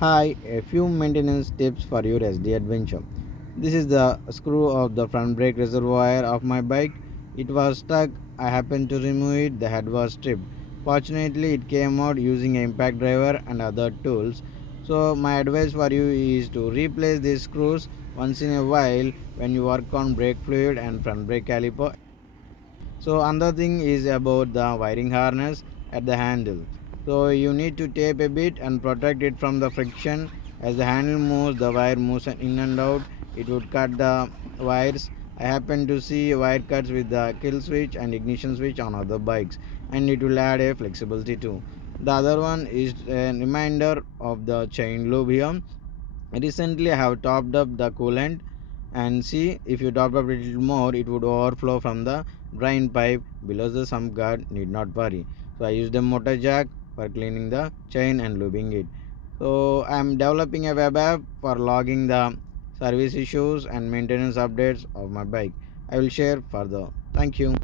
Hi, a few maintenance tips for your SD adventure. This is the screw of the front brake reservoir of my bike. It was stuck. I happened to remove it. The head was stripped. Fortunately, it came out using an impact driver and other tools. So, my advice for you is to replace these screws once in a while when you work on brake fluid and front brake caliper. So another thing is about the wiring harness at the handle. So you need to tape a bit and protect it from the friction. As the handle moves, the wire moves in and out. It would cut the wires. I happen to see wire cuts with the kill switch and ignition switch on other bikes, and it will add a flexibility too. The other one is a reminder of the chain loop here. Recently, I have topped up the coolant, and see, if you top up a little more, it would overflow from the drain pipe below the sump guard. Need not worry. So I use the motor jack for cleaning the chain and lubing it. So I am developing a web app for logging the service issues and maintenance updates of my bike. I will share further. Thank you.